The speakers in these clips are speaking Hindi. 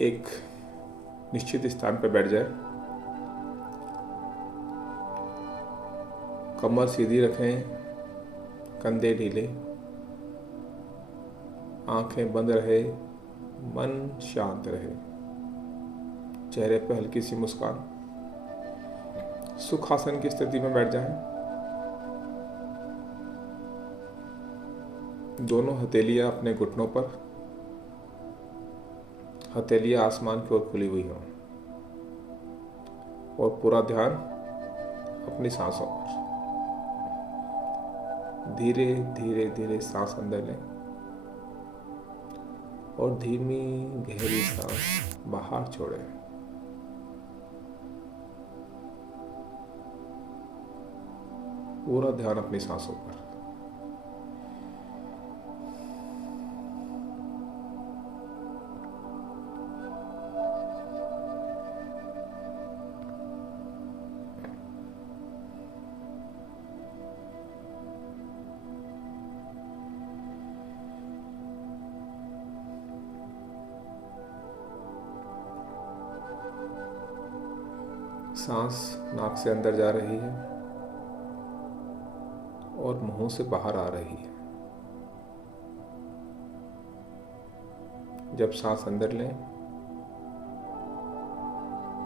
एक निश्चित स्थान पर बैठ जाए। कमर सीधी रखें, कंधे ढीले, आंखें बंद रहे, मन शांत रहे, चेहरे पर हल्की सी मुस्कान। सुखासन की स्थिति में बैठ जाएं। दोनों हथेलियां अपने घुटनों पर, हथेलियां आसमान की ओर खुली हुई हों, और पूरा ध्यान अपनी सांसों पर। धीरे धीरे धीरे सांस अंदर लें और धीमी गहरी सांस बाहर छोड़ें। पूरा ध्यान अपनी सांसों पर। सांस नाक से अंदर जा रही है और मुंह से बाहर आ रही है। जब सांस अंदर लें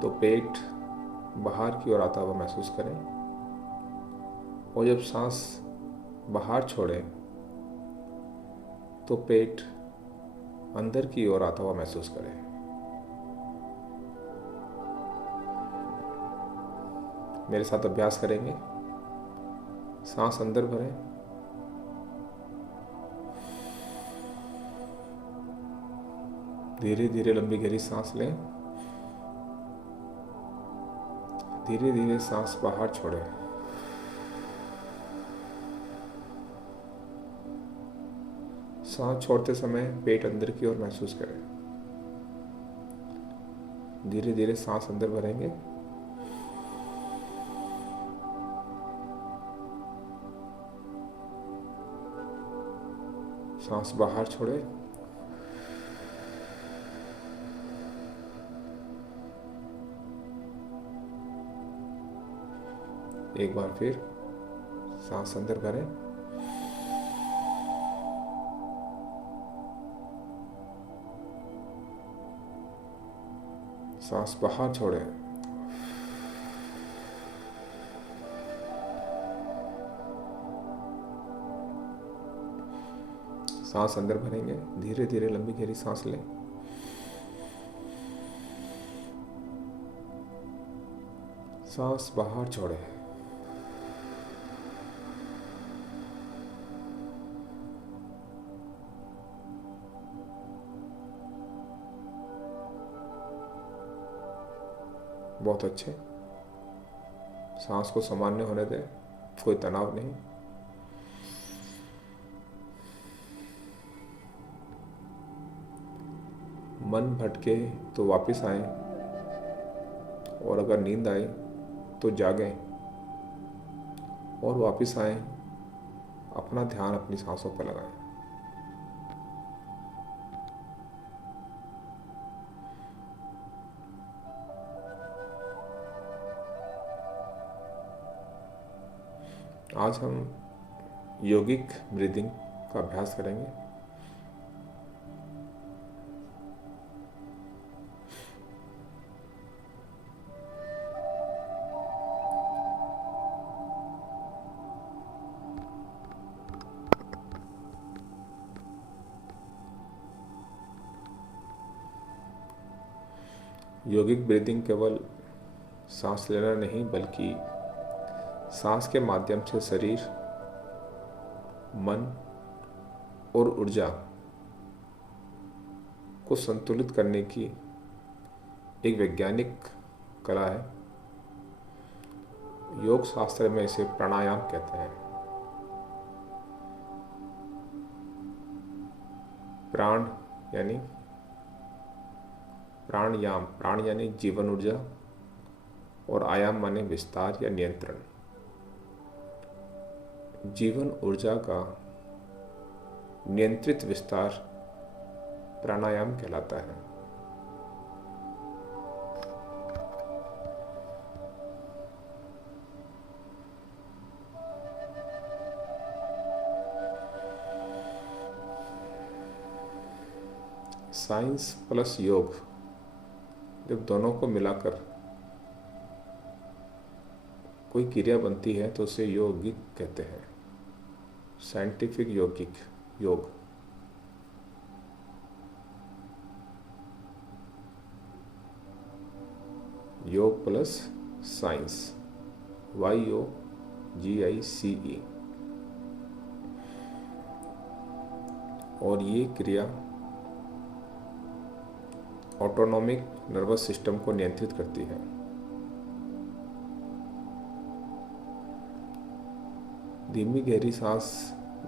तो पेट बाहर की ओर आता हुआ महसूस करें, और जब सांस बाहर छोड़ें तो पेट अंदर की ओर आता हुआ महसूस करें। मेरे साथ अभ्यास करेंगे। सांस अंदर भरें, धीरे धीरे लंबी गहरी सांस लें, धीरे धीरे सांस बाहर छोड़ें। सांस छोड़ते समय पेट अंदर की ओर महसूस करें। धीरे धीरे सांस अंदर भरेंगे, सांस बाहर छोड़ें। एक बार फिर सांस अंदर भरें, सांस बाहर छोड़ें। सांस अंदर भरेंगे, धीरे धीरे लंबी गहरी सांस लें, सांस बाहर छोड़ें। बहुत अच्छे। सांस को सामान्य होने दें, कोई तनाव नहीं। मन भटके तो वापस आए, और अगर नींद आए तो जागें और वापस आए, अपना ध्यान अपनी सांसों पर लगाएं। आज हम योगिक ब्रीदिंग का अभ्यास करेंगे। योगिक ब्रीदिंग केवल सांस लेना नहीं, बल्कि सांस के माध्यम से शरीर, मन और ऊर्जा को संतुलित करने की एक वैज्ञानिक कला है। योग शास्त्र में इसे प्राणायाम कहते हैं। प्राण यानी प्राणायाम, प्राण यानी जीवन ऊर्जा, और आयाम माने विस्तार या नियंत्रण। जीवन ऊर्जा का नियंत्रित विस्तार प्राणायाम कहलाता है। साइंस प्लस योग, जब दोनों को मिलाकर कोई क्रिया बनती है तो उसे यौगिक कहते हैं। साइंटिफिक यौगिक, योग। योग प्लस साइंस, YOGICE। और ये क्रिया ऑटोनॉमिक नर्वस सिस्टम को नियंत्रित करती है। धीमी गहरी सांस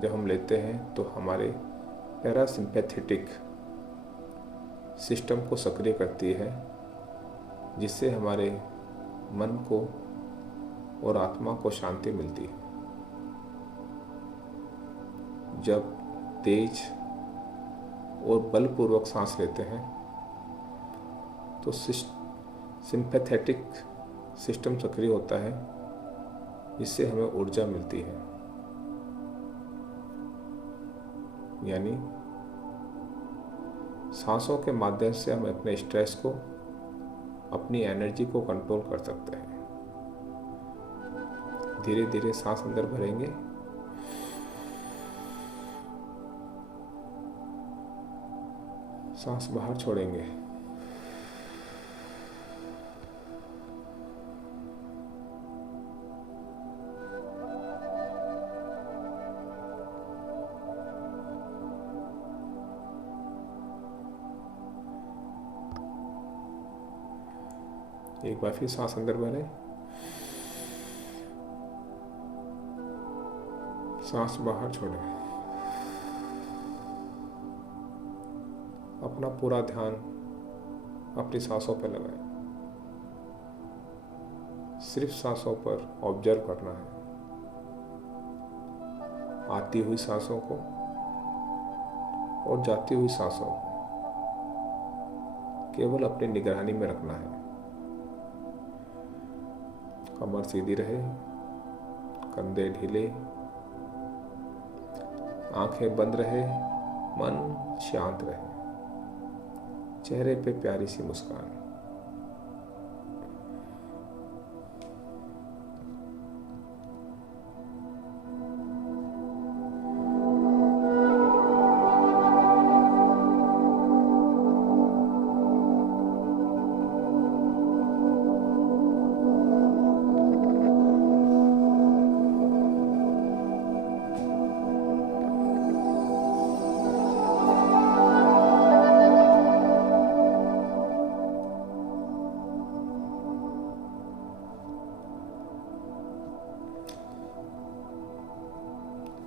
जब हम लेते हैं तो हमारे पैरासिम्पैथेटिक सिस्टम को सक्रिय करती है, जिससे हमारे मन को और आत्मा को शांति मिलती है। जब तेज और बलपूर्वक सांस लेते हैं तो सिंपैथेटिक सिस्टम सक्रिय होता है, जिससे हमें ऊर्जा मिलती है। यानी सांसों के माध्यम से हम अपने स्ट्रेस को, अपनी एनर्जी को कंट्रोल कर सकते हैं। धीरे धीरे सांस अंदर भरेंगे, सांस बाहर छोड़ेंगे। एक बार फिर सांस अंदर भरें, सांस बाहर छोड़ें। अपना पूरा ध्यान अपनी सांसों पर लगाएं। सिर्फ सांसों पर ऑब्जर्व करना है। आती हुई सांसों को और जाती हुई सांसों को केवल अपनी निगरानी में रखना है। कमर सीधी रहे, कंधे ढीले, आंखें बंद रहे, मन शांत रहे, चेहरे पे प्यारी सी मुस्कान।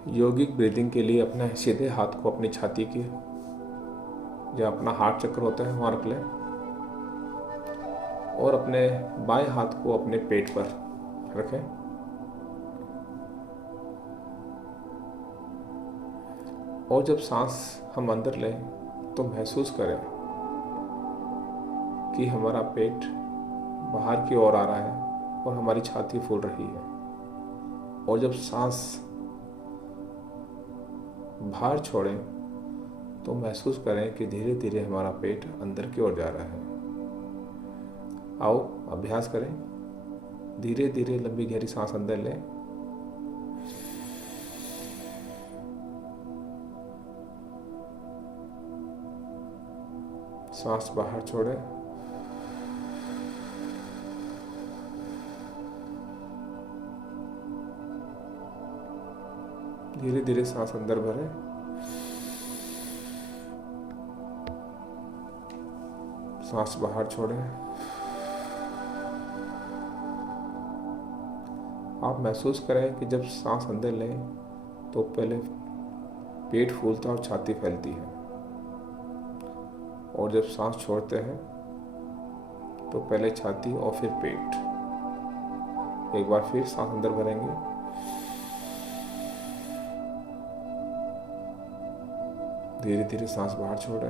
यौगिक ब्रीदिंग के लिए अपने सीधे हाथ को अपनी छाती के, जहाँ अपना हार्ट चक्र होता है, वहाँ रख लें और अपने बाएं हाथ को अपने पेट पर रखें। और जब सांस हम अंदर लें तो महसूस करें कि हमारा पेट बाहर की ओर आ रहा है और हमारी छाती फूल रही है। और जब सांस बाहर छोड़ें तो महसूस करें कि धीरे धीरे हमारा पेट अंदर की ओर जा रहा है। आओ अभ्यास करें। धीरे धीरे लंबी गहरी सांस अंदर लें, सांस बाहर छोड़ें, धीरे धीरे सांस अंदर भरें, सांस बाहर छोड़ें। आप महसूस करें कि जब सांस अंदर लें तो पहले पेट फूलता और छाती फैलती है, और जब सांस छोड़ते हैं तो पहले छाती और फिर पेट। एक बार फिर सांस अंदर भरेंगे, धीरे धीरे सांस बाहर छोड़ें,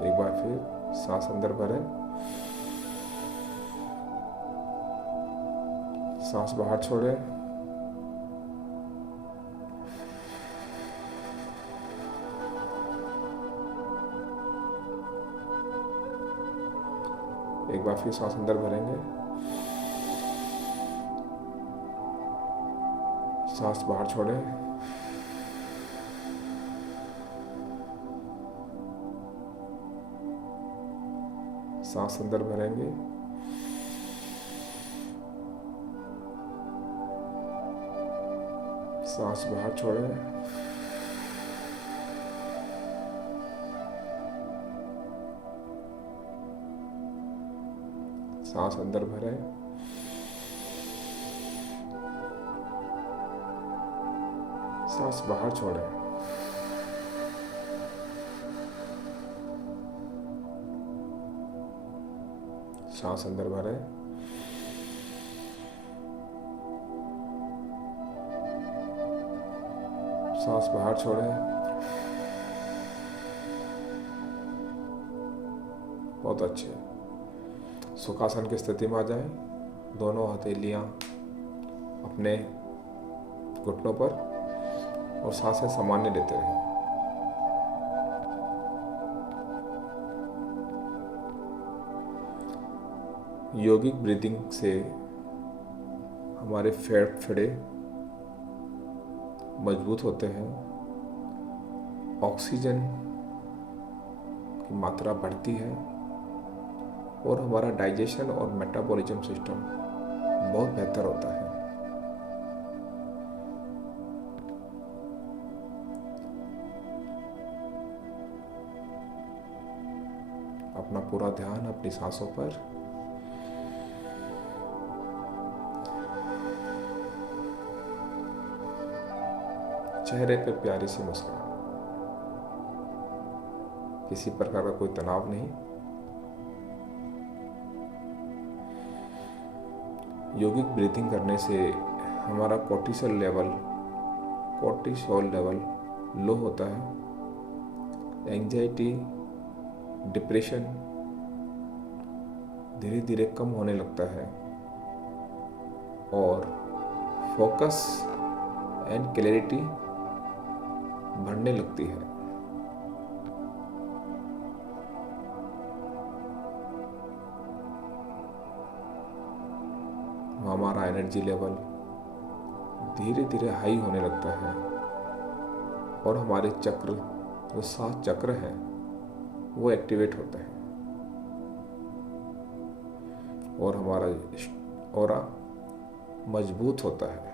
एक बार फिर सांस अंदर भरें, सांस बाहर छोड़ें। एक बार फिर सांस अंदर भरेंगे, सांस बाहर छोड़ें। सांस अंदर भरेंगे, सांस बाहर छोड़ें। सांस अंदर भरें, सांस बाहर छोड़ें। सांस अंदर भरें, सांस बाहर छोड़ें। बहुत अच्छे। सुखासन की स्थिति में आ जाएं। दोनों हथेलियां अपने घुटनों पर और सांसें सामान्य लेते रहें। योगिक ब्रीदिंग से हमारे फेफड़े मजबूत होते हैं, ऑक्सीजन की मात्रा बढ़ती है और हमारा डाइजेशन और मेटाबॉलिज्म सिस्टम बहुत बेहतर होता है। अपना पूरा ध्यान अपनी सांसों पर। चेहरे पे प्यारी सी मुस्कान, किसी प्रकार का कोई तनाव नहीं। योगिक ब्रीथिंग करने से हमारा कोर्टिसोल लेवल लो होता है। एंजाइटी, डिप्रेशन धीरे धीरे कम होने लगता है और फोकस एंड क्लैरिटी बढ़ने लगती है। हमारा एनर्जी लेवल धीरे धीरे हाई होने लगता है और हमारे चक्र, जो 7 चक्र हैं, वो एक्टिवेट होते हैं और हमारा ऑरा मजबूत होता है।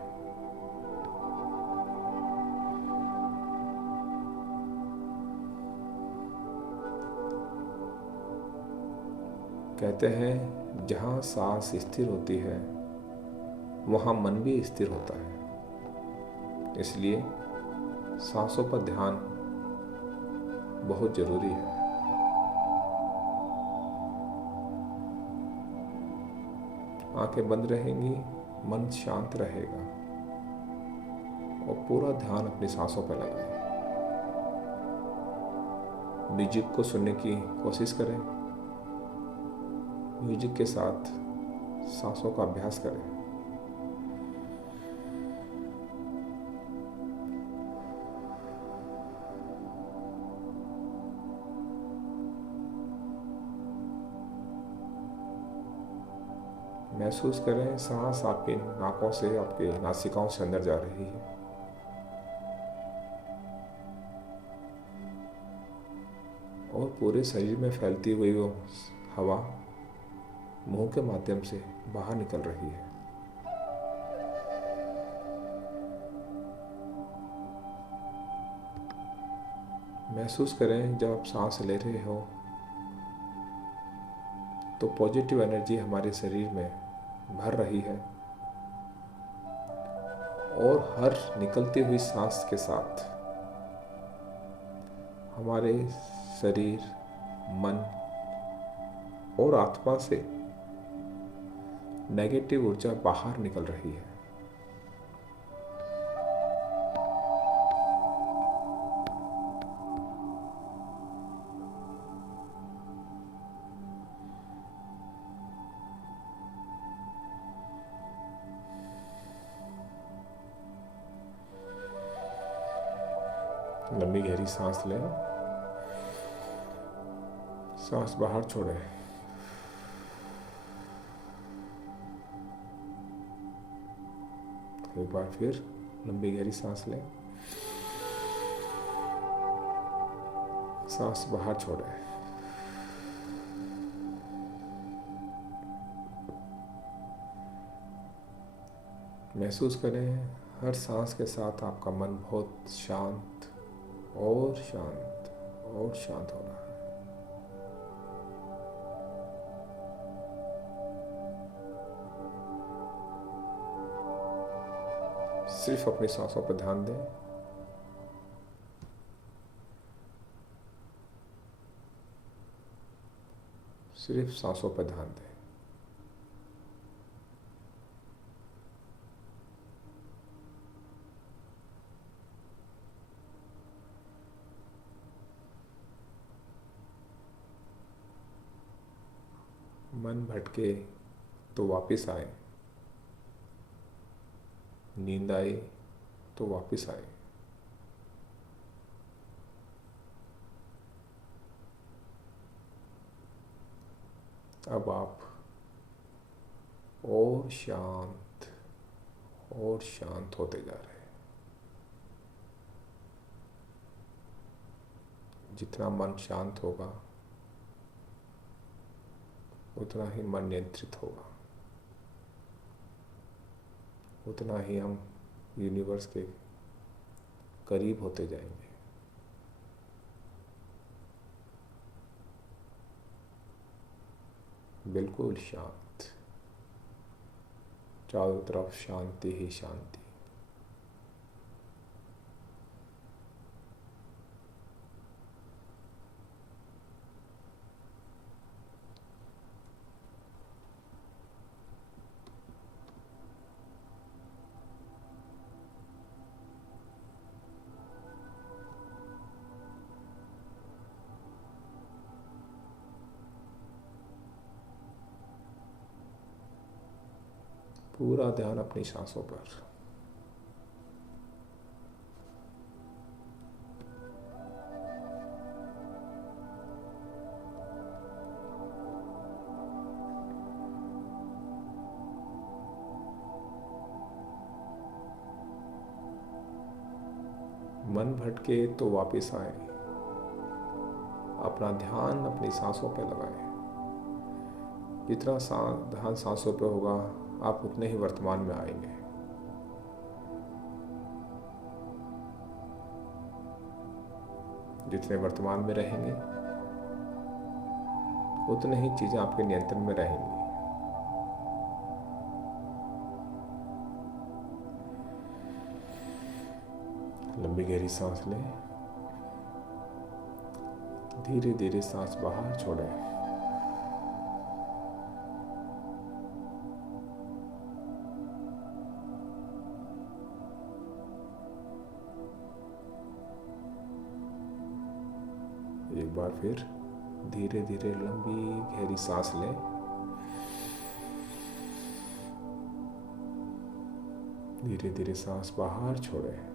कहते हैं जहाँ सांस स्थिर होती है वहाँ मन भी स्थिर होता है। इसलिए सांसों पर ध्यान बहुत जरूरी है। आंखें बंद रहेंगी, मन शांत रहेगा और पूरा ध्यान अपनी सांसों पर लगाएं। म्यूजिक को सुनने की कोशिश करें। म्यूजिक के साथ सांसों का अभ्यास करें। महसूस करें सांस आपकी नाकों से, आपके नासिकाओं से अंदर जा रही है और पूरे शरीर में फैलती हुई वो हवा मुंह के माध्यम से बाहर निकल रही है। महसूस करें जब आप सांस ले रहे हो तो पॉजिटिव एनर्जी हमारे शरीर में भर रही है और हर निकलती हुई सांस के साथ हमारे शरीर, मन और आत्मा से नेगेटिव ऊर्जा बाहर निकल रही है। लंबी गहरी सांस लें, सांस बाहर छोड़ें। एक बार फिर लंबी गहरी सांस लें, सांस बाहर छोड़ें। महसूस करें हर सांस के साथ आपका मन बहुत शांत और शांत और शांत हो रहा है। सिर्फ अपनी सांसों पर ध्यान दें। सिर्फ सांसों पर ध्यान दें। मन भटके तो वापस आए, नींद आए तो वापस आए। अब आप और शांत होते जा रहे हैं। जितना मन शांत होगा उतना ही मन नियंत्रित होगा, उतना ही हम यूनिवर्स के करीब होते जाएंगे। बिल्कुल शांत, चारों तरफ शांति ही शांति। पूरा ध्यान अपनी सांसों पर। मन भटके तो वापस आए, अपना ध्यान अपनी सांसों पर लगाएं। जितना ध्यान सांसों पर होगा आप उतने ही वर्तमान में आएंगे। जितने वर्तमान में रहेंगे उतने ही चीजें आपके नियंत्रण में रहेंगी। लंबी गहरी सांस लें, धीरे धीरे सांस बाहर छोड़ें। एक बार फिर धीरे धीरे लंबी गहरी सांस लें, धीरे धीरे सांस बाहर छोड़ें।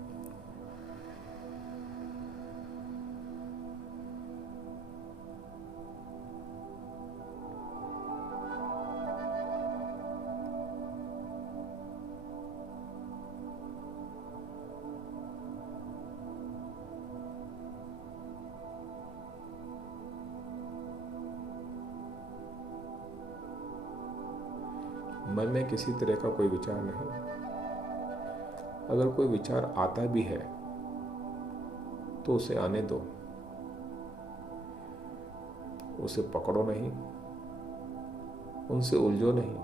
मन में किसी तरह का कोई विचार नहीं। अगर कोई विचार आता भी है तो उसे आने दो, उसे पकड़ो नहीं, उनसे उलझो नहीं।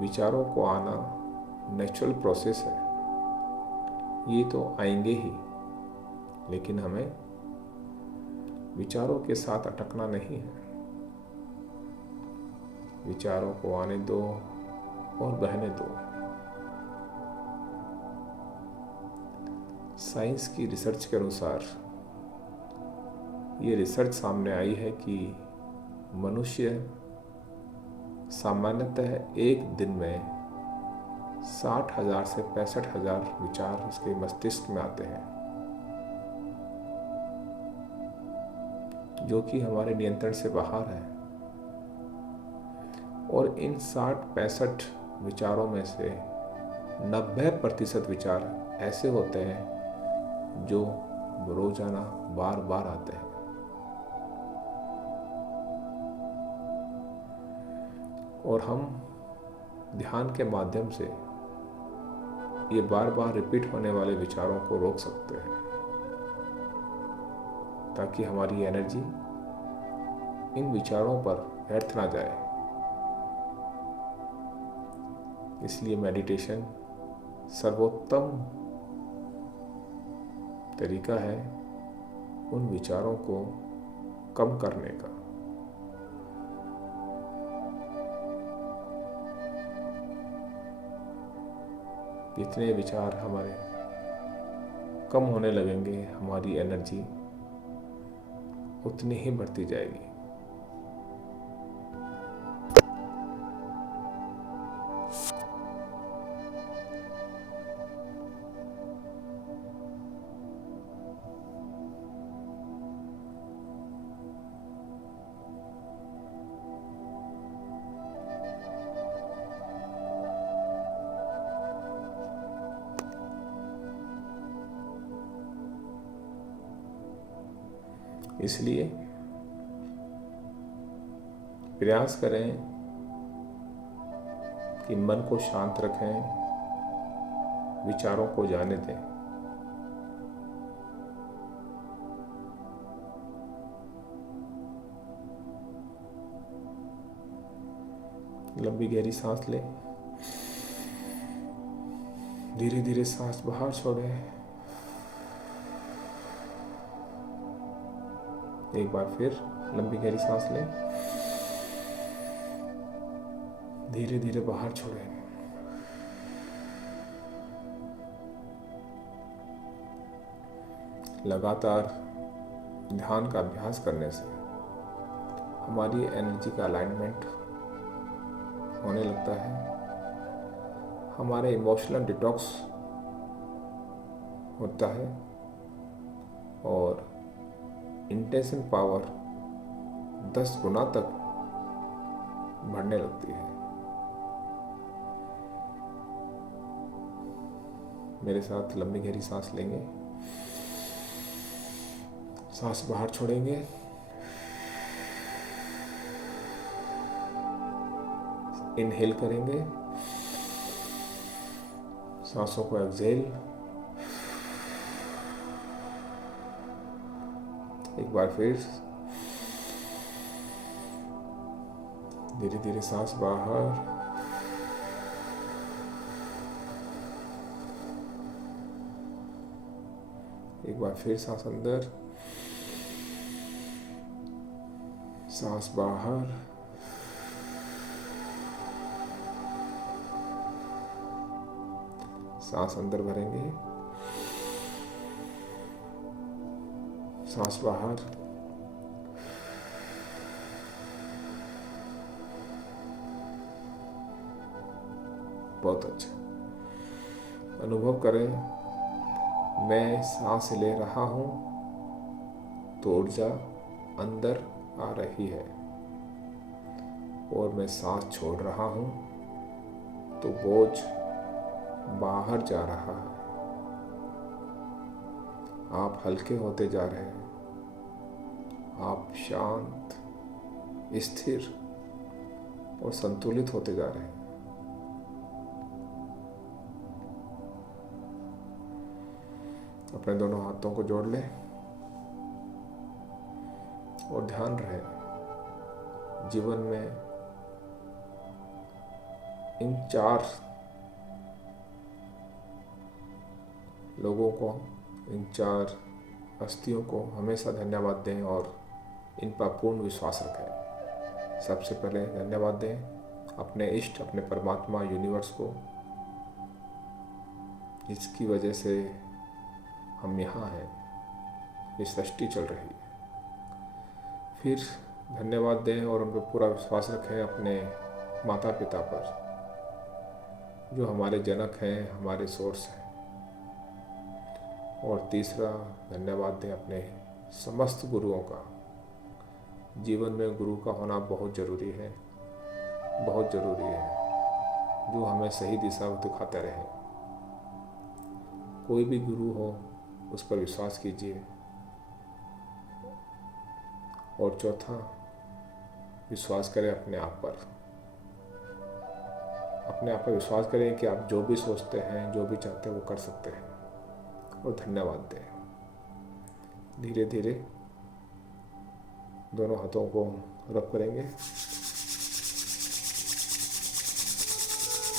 विचारों को आना नेचुरल प्रोसेस है, ये तो आएंगे ही, लेकिन हमें विचारों के साथ अटकना नहीं है। विचारों को आने दो और बहने दो। साइंस की रिसर्च के अनुसार ये रिसर्च सामने आई है कि मनुष्य सामान्यतः एक दिन में 60,000 से 65,000 विचार उसके मस्तिष्क में आते हैं। जो कि हमारे नियंत्रण से बाहर है। और इन 60-65 विचारों में से 90% विचार ऐसे होते हैं जो रोजाना बार बार आते हैं। और हम ध्यान के माध्यम से ये बार बार रिपीट होने वाले विचारों को रोक सकते हैं, ताकि हमारी एनर्जी इन विचारों पर व्यर्थ ना जाए। इसलिए मेडिटेशन सर्वोत्तम तरीका है उन विचारों को कम करने का। जितने विचार हमारे कम होने लगेंगे, हमारी एनर्जी उतनी ही बढ़ती जाएगी। इसलिए प्रयास करें कि मन को शांत रखें, विचारों को जाने दें। लंबी गहरी सांस लें, धीरे धीरे सांस बाहर छोड़ें। एक बार फिर लंबी गहरी सांस लें, धीरे धीरे बाहर छोड़ें। लगातार ध्यान का अभ्यास करने से हमारी एनर्जी का अलाइनमेंट होने लगता है, हमारे इमोशनल डिटॉक्स होता है और इंटेंशन पावर 10 गुना तक बढ़ने लगती है। मेरे साथ लंबी गहरी सांस लेंगे, सांस बाहर छोड़ेंगे, इनहेल करेंगे, सांसों को एक्सहेल। एक बार फिर धीरे धीरे सांस बाहर, एक बार फिर सांस अंदर, सांस बाहर, सांस अंदर भरेंगे, सांस बाहर, बहुत अच्छा। अनुभव करें, मैं सांस ले रहा हूं तो ऊर्जा अंदर आ रही है, और मैं सांस छोड़ रहा हूं तो बोझ बाहर जा रहा है। आप हल्के होते जा रहे हैं, आप शांत, स्थिर और संतुलित होते जा रहे हैं। अपने दोनों हाथों को जोड़ लें और ध्यान रहे, जीवन में इन 4 लोगों को, इन 4 हस्तियों को हमेशा धन्यवाद दें और इन पर पूर्ण विश्वास रखें। सबसे पहले धन्यवाद दें अपने इष्ट, अपने परमात्मा, यूनिवर्स को, जिसकी वजह से हम यहाँ हैं, ये सृष्टि चल रही है। फिर धन्यवाद दें और उन पर पूरा विश्वास रखें अपने माता पिता पर, जो हमारे जनक हैं, हमारे सोर्स हैं। और तीसरा धन्यवाद दें अपने समस्त गुरुओं का, जीवन में गुरु का होना बहुत ज़रूरी है, बहुत ज़रूरी है, जो हमें सही दिशा दिखाते रहे। कोई भी गुरु हो उस पर विश्वास कीजिए। और चौथा, विश्वास करें अपने आप पर। अपने आप पर विश्वास करें कि आप जो भी सोचते हैं, जो भी चाहते हैं वो कर सकते हैं, और धन्यवाद दें। धीरे धीरे दोनों हाथों को रब करेंगे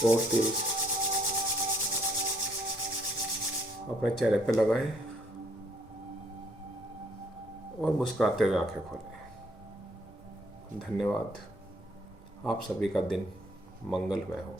और तेज अपने चेहरे पर लगाएं और मुस्कुराते हुए आंखें खोलें। धन्यवाद। आप सभी का दिन मंगलमय हो।